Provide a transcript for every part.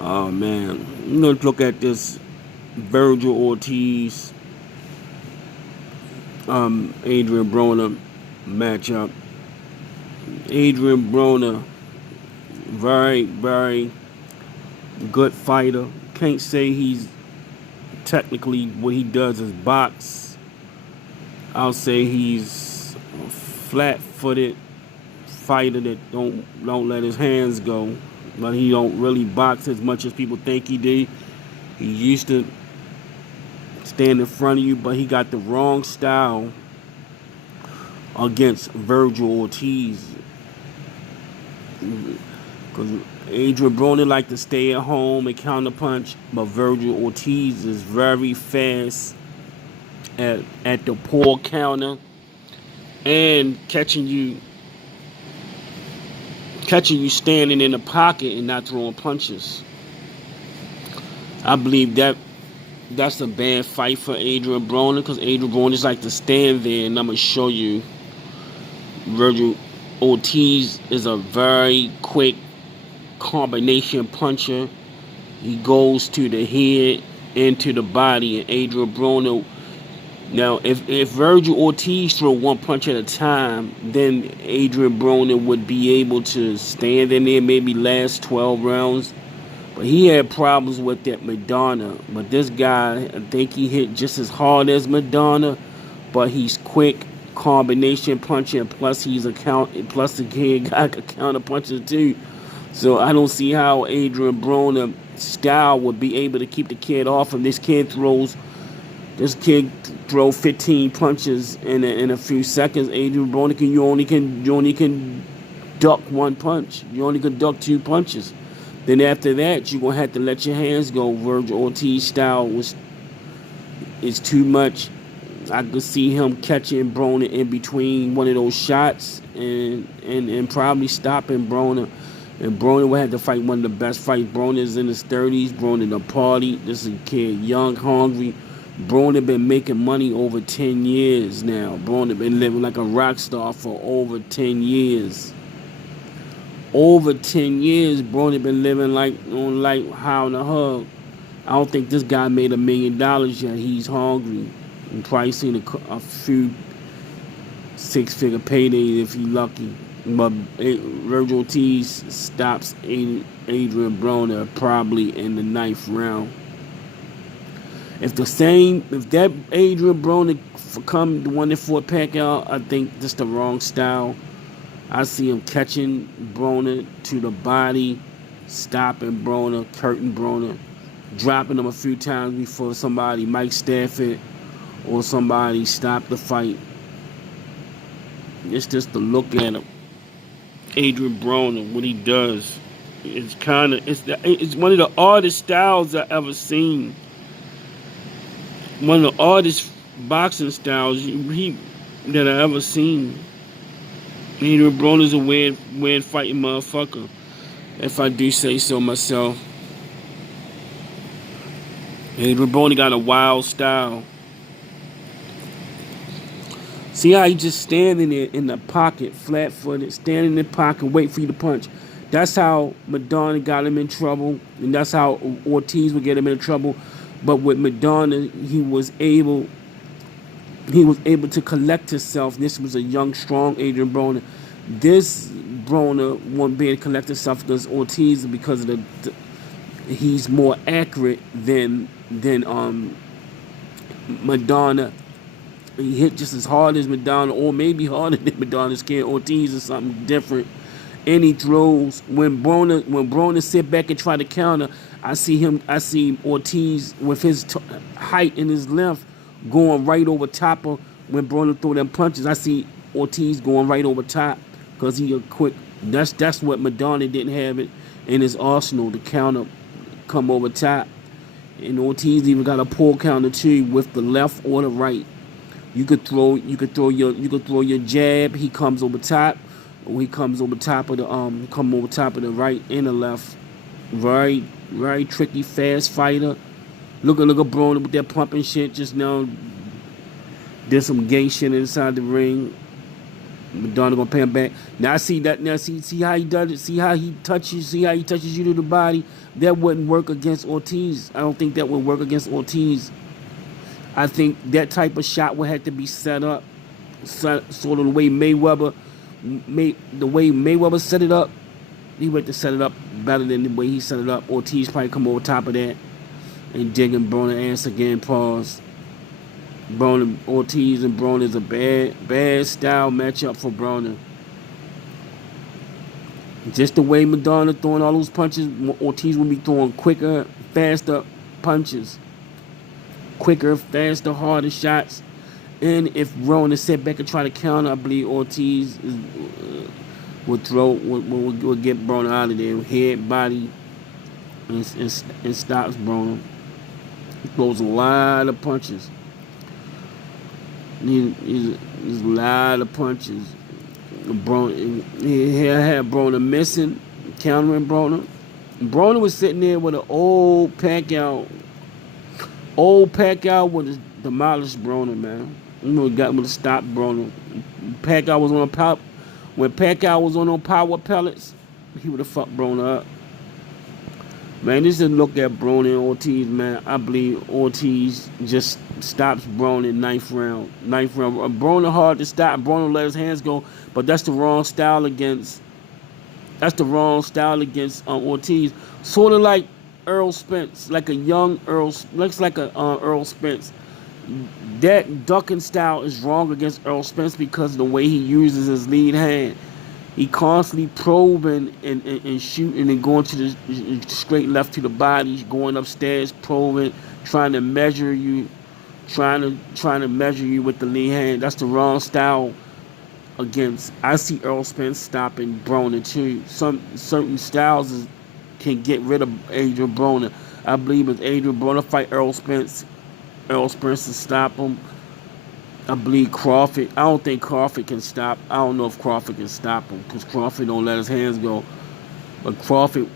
Oh man, I'm gonna look at this Virgil Ortiz, Adrien Broner matchup. Adrien Broner, very good fighter. Can't say he's technically what he does is box. I'll say he's a flat-footed fighter that don't let his hands go, but he don't really box as much as people think he did. He used to stand in front of you, but he got the wrong style against Virgil Ortiz. Because Adrien Broner like to stay at home and counterpunch, but Virgil Ortiz is very fast at the pull counter and catching you standing in the pocket and not throwing punches. I believe that's a bad fight for Adrien Broner because Adrien Broner just like to stand there, and I'm gonna show you. Virgil Ortiz is a very quick combination puncher. He goes to the head and to the body, and Adrien Broner. Now, if Virgil Ortiz throw one punch at a time, then Adrien Broner would be able to stand in there, maybe last 12 rounds. But he had problems with that Madonna. But this guy, I think he hit just as hard as Madonna, but he's quick combination puncher. Plus plus the kid got a counter puncher too. So I don't see how Adrien Broner style would be able to keep the kid off him. This kid throw 15 punches in a few seconds. Adrien Broner you only can duck one punch. You only can duck two punches. Then after that, you're gonna have to let your hands go. Virgil Ortiz style is too much. I could see him catching Broner in between one of those shots and probably stopping Broner. And Broner will have to fight one of the best fights. Broner's in his 30s. Broner the party. This is a kid, young, hungry. Broner been making money over 10 years now. Broner been living like a rock star for over 10 years. Over 10 years, Broner been living like how in a hug. I don't think this guy made $1 million yet. He's hungry. And probably seen a few six-figure paydays if he's lucky. But Virgil Ortiz stops Adrien Broner probably in the 9th round. If that Adrien Broner come the one that fought Pacquiao, I think that's the wrong style. I see him catching Broner to the body, stopping Broner, curtain Broner, dropping him a few times before somebody, Mike Stafford, or somebody stop the fight. It's just to look at him. Adrien Broner, what he does, it's one of the oddest styles I've ever seen. One of the oddest boxing styles that I ever seen. Adrien Broner's a weird fighting motherfucker, if I do say so myself. Adrien Broner got a wild style. See how he just standing there in the pocket, flat-footed, standing in the pocket, wait for you to punch. That's how Madonna got him in trouble, and that's how Ortiz would get him in trouble. But with Madonna, he was able to collect himself. This was a young, strong Adrien Broner. This Broner won't be able to collect himself against Ortiz because of he's more accurate than Madonna. He hit just as hard as Madonna, or maybe harder than Madonna's kid. Ortiz is something different. And he throws when Broner sit back and try to counter. I see Ortiz with his height and his length going right over top of when Broner throw them punches. I see Ortiz going right over top because he a quick. That's what Madonna didn't have it in his arsenal to counter, come over top. And Ortiz even got a pull counter too with the left or the right. You could throw your jab. He comes over top. Or he comes over top of the right and the left. Very, very tricky, fast fighter. Look at Broner with that pumping shit just now. Did some gay shit inside the ring. Madonna gonna pay him back. Now I see that. Now see how he does it. See how he touches. See how he touches you to the body. That wouldn't work against Ortiz. I don't think that would work against Ortiz. I think that type of shot would have to be set up, sort of the way Mayweather set it up. He went to set it up better than the way he set it up. Ortiz probably come over top of that and digging Broner ass again. Pause. Ortiz and Broner is a bad style matchup for Broner. Just the way Madonna throwing all those punches, Ortiz will be throwing quicker, faster punches. Quicker, faster, harder shots. And if Broner sit back and try to counter, I believe Ortiz will get Broner out of there. Head, body, and stops Broner. He throws a lot of punches. He's a lot of punches. He had Broner missing, countering Broner. Broner was sitting there with an old Pacquiao. Old Pacquiao would have demolished Broner, man. You know, would have stopped Broner. Pacquiao was on a when Pacquiao was on power pellets, he would have fucked Broner up. Man, just to look at Broner and Ortiz, man, I believe Ortiz just stops Broner in ninth round. Broner hard to stop. Broner let his hands go, but that's the wrong style against. That's the wrong style against Ortiz. Sort of like Earl Spence, like a young Earl. Looks like a Earl Spence. That ducking style is wrong against Earl Spence because of the way he uses his lead hand. He constantly probing and shooting and going to the straight left to the body. He's going upstairs, probing, trying to measure you, trying to measure you with the lead hand. That's the wrong style against. I see Earl Spence stopping Broner too. Certain styles can get rid of Adrien Broner. I believe if Adrien Broner fight Earl Spence will stop him. I believe Crawford. I don't think Crawford can stop. I don't know if Crawford can stop him because Crawford don't let his hands go. But Crawford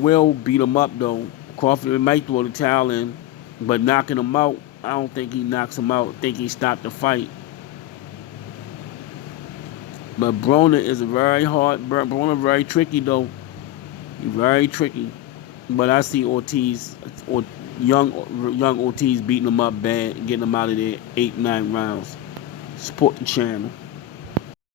will beat him up though. Crawford might throw the towel in, but knocking him out, I don't think he knocks him out. I think he stopped the fight. But Broner is Broner very tricky though. He's very tricky. But I see Ortiz or young Ortiz beating him up bad, getting him out of there 8-9 rounds. Support the channel.